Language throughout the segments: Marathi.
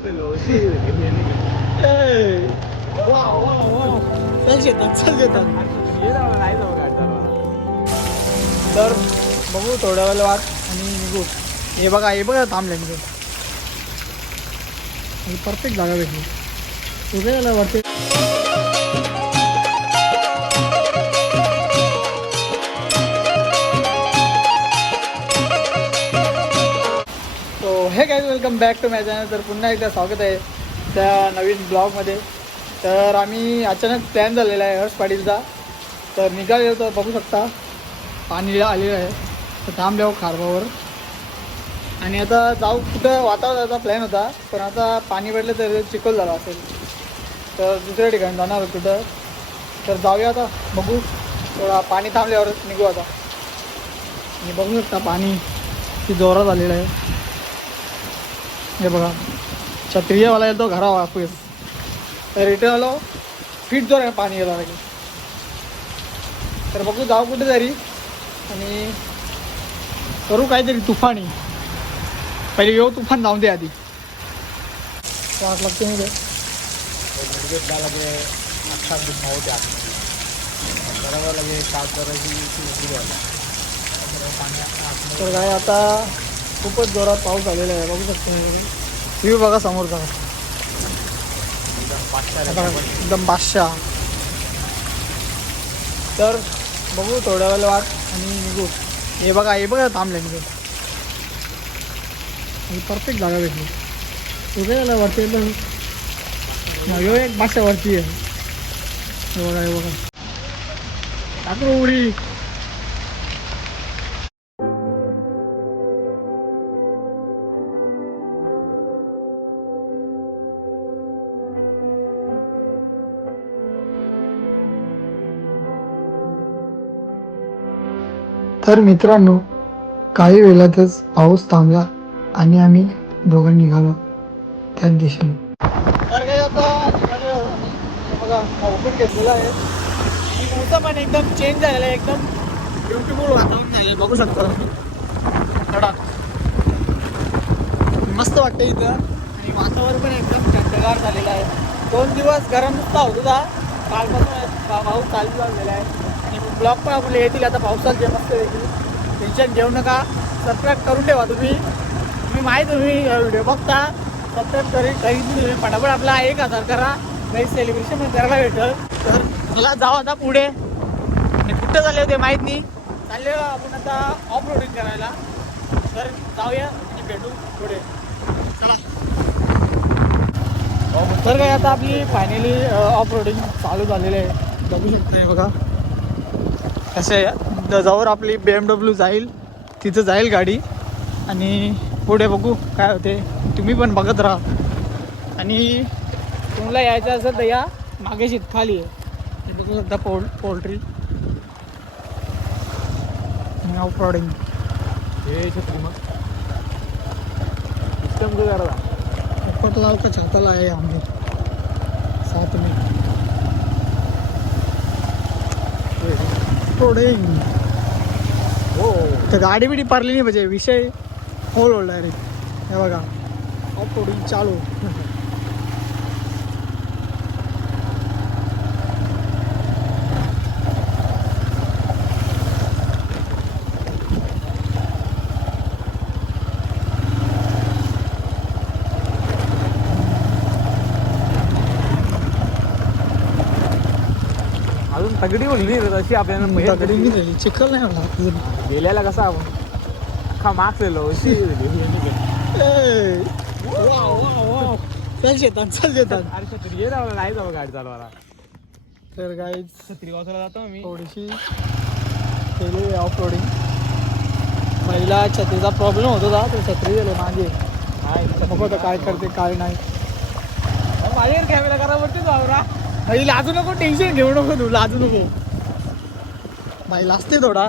तर बघू थोड्या वेळ वाट आणि निघू. हे बघा थांबले मी परफेक्ट जागा भेटली. तुझं याला वाटते हे guys welcome back to my channel. तर पुन्हा एकदा स्वागत आहे त्या नवीन ब्लॉगमध्ये. तर आम्ही अचानक प्लॅन झालेला आहे हर्ष पाटीलचा. तर निघाले तर बघू शकता पाणी आलेलं आहे. तर थांबल्यावर खारबावर आणि आता जाऊ कुठं वातावरणाचा प्लॅन होता, पण आता पाणी भेटलं तर चिखल झाला असेल तर दुसऱ्या ठिकाणी जाणार कुठं. तर जाऊया आता बघू. थोडा पाणी थांबल्यावरच निघू आता. आणि बघू शकता पाणी किती जोरात आलेलं आहे. हे बघा छत्रीवाला येतो घरा वापस. तर रिटर्न आलो फिट जोर आहे पाणी गेला लागेल. तर बघू जाऊ कुठे तरी आणि करू काहीतरी तुफानी. पहिले येऊ तुफान जाऊन दे आधी. वाट लागते मी तर काय आता खूपच जोरात पाऊस आलेला आहे. बघू शकतो व्ह्यू बघा समोरचा एकदम बादशाह. तर बघू थोड्या वेळ वाट आणि निघू. हे बघा थांबले मी परफेक्ट जागा भेटली. तुझं याला वरती येतो एक बादशाह वरती आहे. हे बघा टाकू उडी. तर मित्रांनो काही वेळातच पाऊस थांबला आणि आम्ही दोघं निघालो त्याच दिशेने. तर काय आता बघा पाऊस घेतलेला आहे. मोठं पण एकदम चेंज झालेलं आहे. एकदम ब्युटिफुल वातावरण झालं बघू शकतो. मस्त वाटतं इथं आणि वातावरण पण एकदम थंडगार झालेलं आहे. 2 दिवस गरम नुसता होत होता. कालपासून पाऊस चालू झालेला आहे आणि ब्लॉग पण आपले येतील आता पावसाचे मस्त येतील. टेन्शन घेऊ नका. सबस्क्राईब करून ठेवा तुम्ही व्हिडिओ बघता. सबस्क्राईब करीत तुम्ही फटाफट आपला 1000 करा. काही सेलिब्रेशन करायला भेटल. तर मला जाऊ आता पुढे आणि कुठं चालले होते माहीत नाही. चालले आपण आता ऑफ रोडिंग करायला. तर जाऊया आणि भेटू पुढे. चला. तर काय आता आपली फायनली ऑफ रोडिंग चालू झालेली आहे. बघू शकतो बघा कसे जवळ आपली BMW जाईल तिथं जाईल गाडी आणि पुढे बघू काय होते. तुम्ही पण बघत राहा आणि तुम्हाला यायचं असेल तर या. मागे खाली आहे ते बघू शकता पोल्ट्री ऑफ रोडिंग. पटलाव का छाताला आहे आम्ही 7 में रोडिंग. हो तर गाडी बिडी पारली नाही म्हणजे विषय होल होल्ड आहे रे. हे बघा ऑफ रोडिंग चालू. अजून तगडी बोलली तशी आपल्याला तगडी मी झाली चिखल नाही होला गेल्याला कसा अख्खा मार्क्स लिहिलो चल शेतात. अरे छत्री जावं नाही जावं गाडी चालवायला. तर गाईज छत्री वाचवायला जातो मी थोडीशी केली ऑफ रोडिंग. पहिला छत्रीचा प्रॉब्लेम होत होता तर छत्री गेले मागे. बघू आता काय करते काय नाही. माझ्यावर कॅमेरा करावरती जावरा. लाजू नको. टेन्शन घेऊ नको तू. लाजू नको. बाई लाजते थोडा.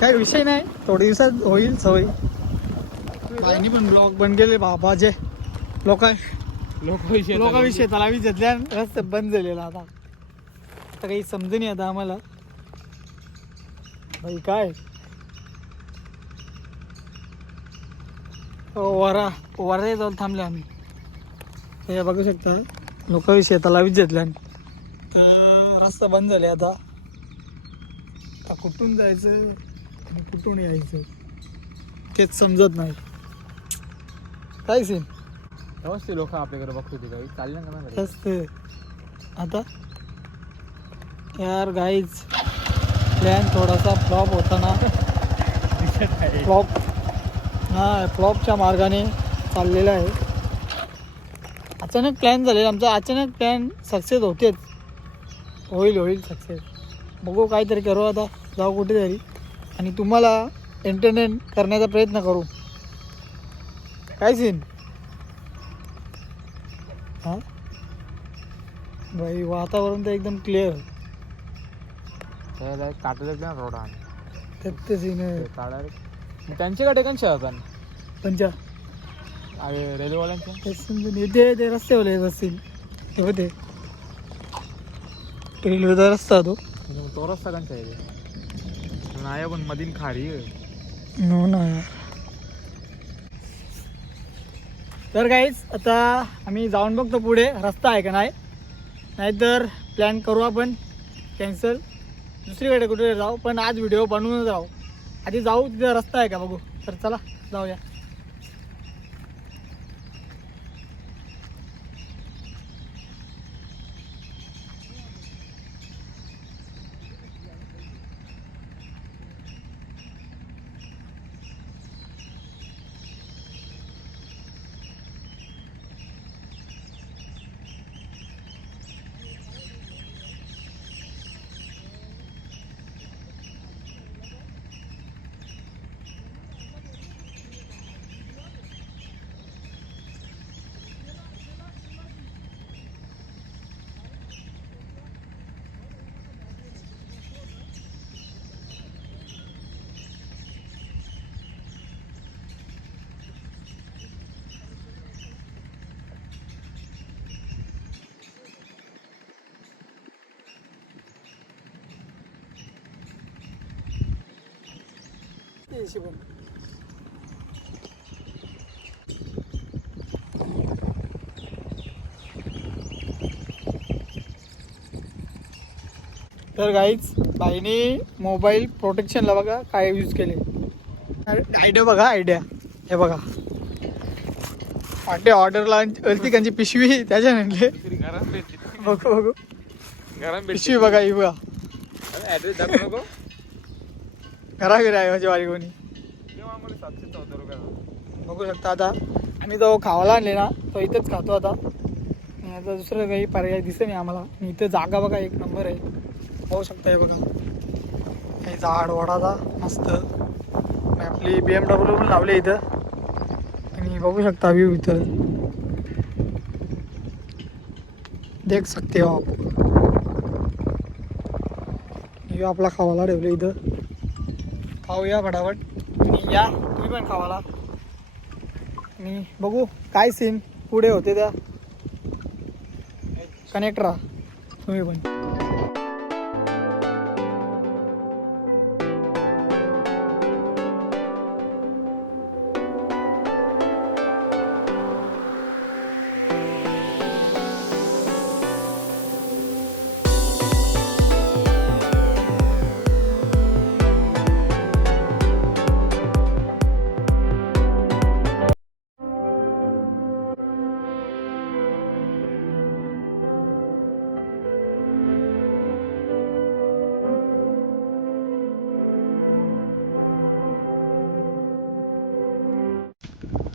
काय विषय नाही. थोड्या दिवसात होईल सवय. बाईनी पण ब्लॉग बंद केले बाबाचे. लोकाविषयी त्याला विचारल्या रस्ते बंद झालेला आता काही समजून नाही आता आम्हाला. भाई काय वरा जाऊन थांबले आम्ही. हे बघू शकता लोक शेताला विजेतल्या तर रस्ता बंद झाले आता कुठून जायचं आणि कुठून यायचं तेच समजत नाही काय सीन व्यवस्थित लोक आपल्याकडे बघतो ते काही चालले ना मला तेच ते आता यार गाईज प्लॅन थोडासा फ्लॉप होता ना फ्लॉपच्या मार्गाने चाललेला आहे अचानक प्लॅन झालेला आमचा अचानक प्लॅन सक्सेस होतेच होईल सक्सेस बघू काहीतरी करू आता जाऊ कुठेतरी आणि तुम्हाला एंटरटेन करण्याचा प्रयत्न करू काय सीन हां भाई वातावरण तर एकदम क्लिअर काटलेच ना रोड ते सीन आहे त्यांच्याकडे पण शहर पंचा रेल्वेवाल्यांच्या ते रस्त्यावर बसतील ते होते रेल्वेचा रस्ता तो तो रस्ता कंचा आहे नाही पण मधीन खारी हो ना तर काहीच आता आम्ही जाऊन बघतो पुढे रस्ता आहे का नाही नाहीतर प्लॅन करू आपण कॅन्सल दुसरीकडे कुठे जाऊ पण आज व्हिडिओ बनवूनच राहू आधी जाऊ तिथे रस्ता आहे का बघू तर चला जाऊया तर गाईच बाईने मोबाईल प्रोटेक्शनला बघा काय यूज केले आयडिया बघा आयडिया हे बघा वाटे ऑर्डरला अर्तिकांची पिशवी त्याच्यानंतर बघू पिशवी बघा ही बघा ऍड्रेस दाखवू नको घराघरी आहे माझी वारी कोणी 714 रुपये बघू शकता आता आम्ही जो खावाला आणले ना तो इथंच खातो आता आणि आता दुसरं काही पर्याय दिसत नाही आम्हाला आणि इथं जागा बघा एक नंबर आहे पाहू शकता हे बघा हे झाड वडाचा मस्त आणि आपली BMW पण लावली इथं आणि बघू शकता व्ह्यू इथं देख सकते हो आप हे आपला खावाला ठेवलं इथं खाऊया फटाफट आणि या तुम्ही पण खावाला आणि बघू काय सीन पुढे होते त्या कनेक्ट राहा तुम्ही पण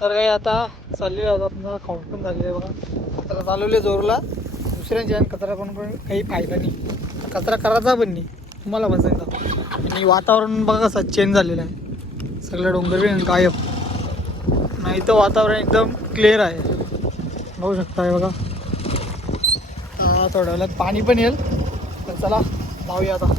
तर काही आता चाललेलं होतं आपल्याला खाऊन पण झालेलं आहे बघा कचरा चालवले जोरला दुसऱ्यांच्या कचरा करून पण काही फायदा नाही कचरा करायचा पण नाही तुम्हाला पण सांगता आणि वातावरण बघा कसं चेंज झालेलं आहे सगळं डोंगर बी गायब नाही तर वातावरण एकदम क्लिअर आहे बघू शकता हे बघा थोड्या वेळात पाणी पण येईल तर चला जाऊया आता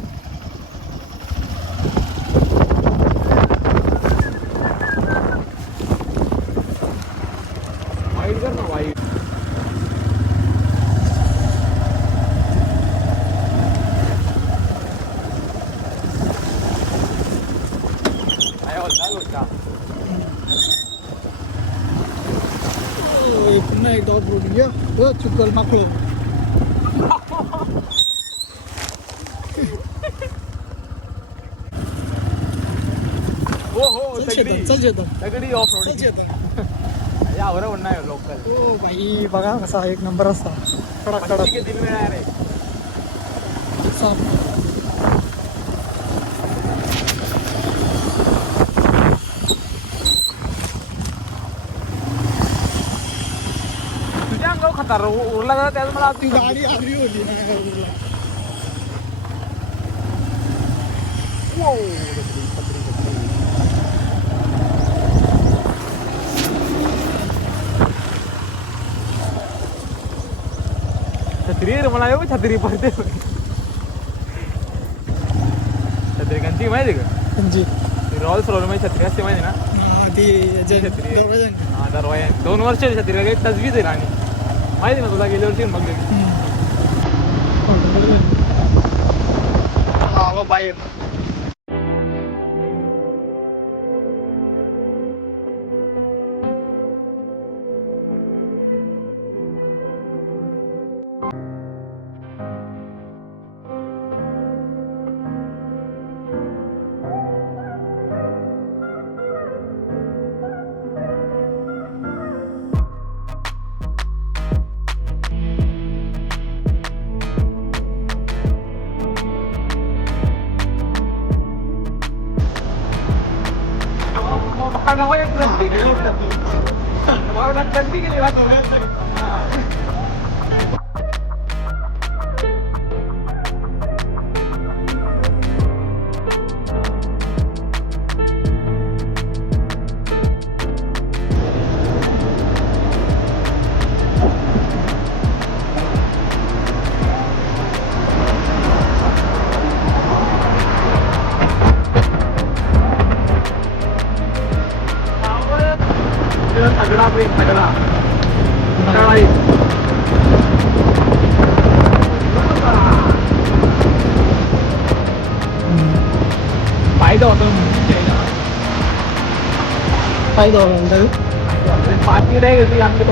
वाईट कर ना वाईट पुन्हा एकदा विदाउट ब्रोडिंग या चुकल माकळ हो हो चल चेतन दगडी ऑफ रोड चल चेतन यावर म्हणणार लोकल हो भाई बघा कसा एक नंबर असता कडक कडक दिल मिळणार आहे साफ तुझ्या अंगावर खतार उरला का त्यात मला ती गाडी आली होती ना छत्री रे मला येऊ छत्री पडते छत्री कंची माहिती का जी रॉयल्स रॉयल मध्ये छत्री असते माहिती ना ती छत्री दोघंजण. हा दरवाजा 2 वर्षाची छत्री काही तजवीज आहे आणि माहिती ना तुला गेल्या वर्षी मग हा बाहेर तगडा ब्रेक तगडा फायदा होतो फायदा होणार पार्टी नाही घेतली आमच्या